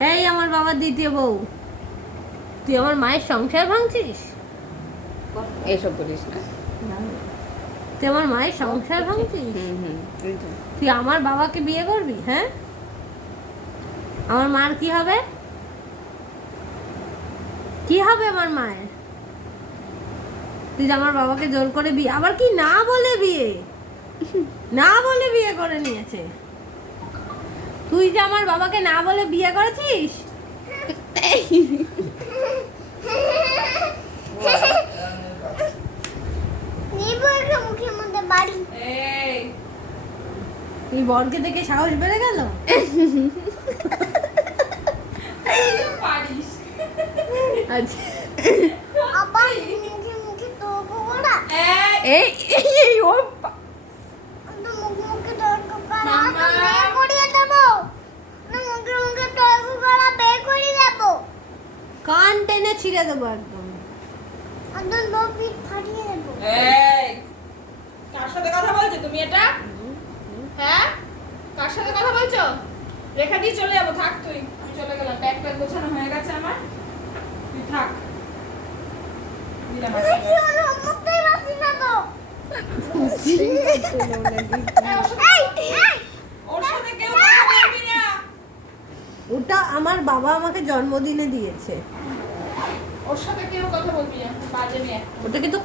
এই আমার বাবার দ্বিতীয় বউ, তুই আমার মায়ের সংসার ভাঙছিস? এসব করিস না। তুই আমার মায়ের সংসার ভাঙছিস? তুই আমার বাবাকে বিয়ে করবি? হ্যাঁ, আমার মার কি হবে? কি হবে আমার মায়ের? তুই যে আমার বাবাকে জোর করে বিয়ে, আবার কি না বলে বিয়ে, না বলে বিয়ে করে নিয়েছে। তুই যে আমার বাবাকে না বলে বিয়ে করেছিস। তুই বরকে দেখে সাহস বেড়ে গেল। কান টেনে ছিঁড়ে দেবো একদম। কার সাথে কথা বলছো তুমি? এটা হ্যাঁ, কার সাথে কথা বলছো? রেখা দিয়ে চলে যাবো, থাক তুই। আমি চলে গেলাম, ব্যাগ ট্যাগ গোছানো হয়ে গেছে আমার, তুই থাক। দিলাম ওর সাথে কেউ কথা বলবি না। ওটা আমার বাবা আমাকে জন্মদিনে দিয়েছে। ওর সাথে কেউ কথা বলবি না, বাজে মেয়ে। ওটা কিন্তু